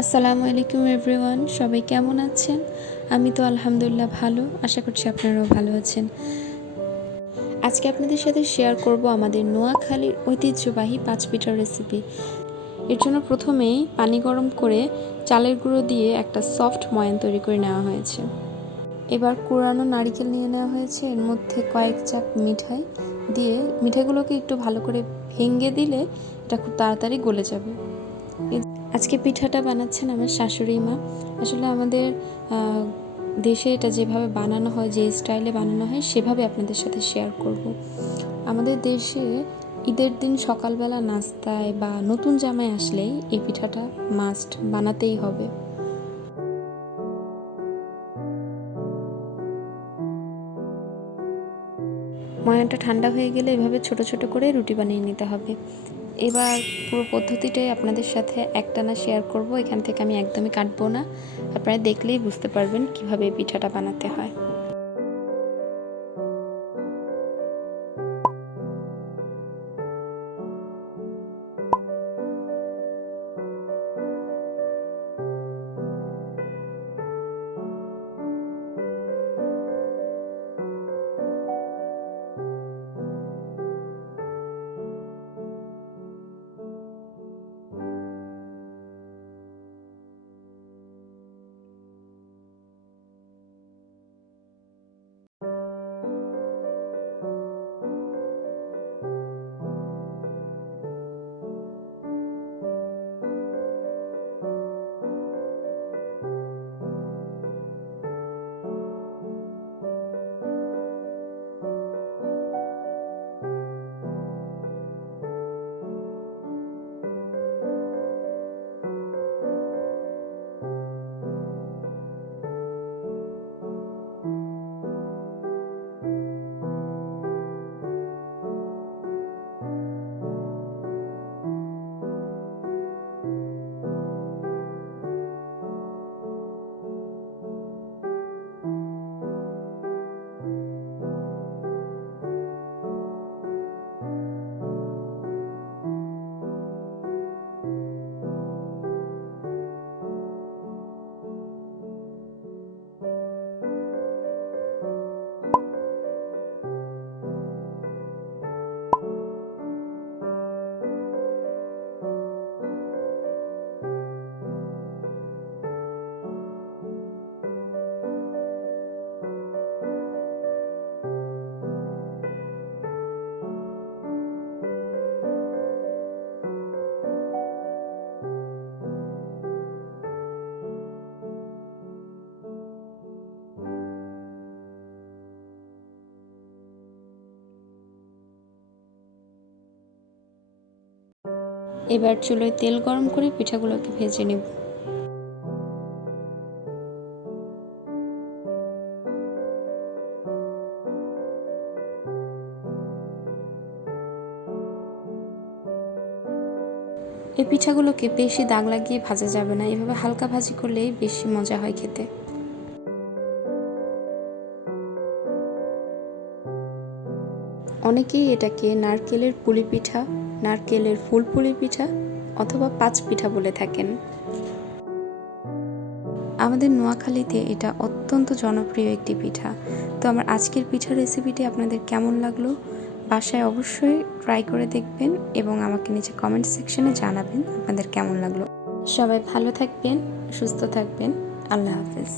আসসালামু আলাইকুম এভরিওয়ান, সবাই কেমন আছেন? আমি তো আলহামদুলিল্লাহ ভালো, আশা করছি আপনারাও ভালো আছেন। আজকে আপনাদের সাথে শেয়ার করব আমাদের নোয়াখালীর ঐতিহ্যবাহী পাঁচ পিঠার রেসিপি। এর জন্য প্রথমেই পানি গরম করে চালের গুঁড়ো দিয়ে একটা সফট ময়ান তৈরি করে নেওয়া হয়েছে। এবার কুড়ানো নারিকেল নিয়ে নেওয়া হয়েছে, এর মধ্যে কয়েক চাক মিঠাই দিয়ে মিঠাইগুলোকে একটু ভালো করে ভেঙে দিলে এটা খুব তাড়াতাড়ি গলে যাবে। আজকে পিঠাটা বানাচ্ছেন আমার শাশুড়ি মা। আসলে আমাদের দেশে এটা যেভাবে বানানো হয়, যে স্টাইলে বানানো হয়, সেভাবে আপনাদের সাথে শেয়ার করব। আমাদের দেশে ঈদের দিন সকালবেলা নাস্তায় বা নতুন জামাই আসলেই এই পিঠাটা মাস্ট বানাতেই হবে। ময়ানটা ঠান্ডা হয়ে গেলে এভাবে ছোট ছোট করে রুটি বানিয়ে নিতে হবে। এবার পুরো পদ্ধতিটাই আপনাদের সাথে একটানা শেয়ার করব, এখান থেকে আমি একদমই কাটবো না। আপনারা দেখলেই বুঝতে পারবেন কিভাবে এই পিঠাটা বানাতে হয়। এবার চুলোয় তেল গরম করে পিঠাগুলোকে ভেজে নেব। এই পিঠাগুলোকে বেশি দাগ লাগিয়ে ভাজা যাবে না, এভাবে হালকা ভাজি করলেই বেশি মজা হয় খেতে। অনেকেই এটাকে নারকেলের পুলি পিঠা, নারকেলের ফুলপুলি পিঠা অথবা পাঁচ পিঠা বলে থাকেন। আমাদের নোয়াখালীতে এটা অত্যন্ত জনপ্রিয় একটি পিঠা। তো আমার আজকের পিঠার রেসিপিটি আপনাদের কেমন লাগলো বাসায় অবশ্যই ট্রাই করে দেখবেন এবং আমাকে নিচে কমেন্ট সেকশনে জানাবেন আপনাদের কেমন লাগলো। সবাই ভালো থাকবেন, সুস্থ থাকবেন। আল্লাহ হাফেজ।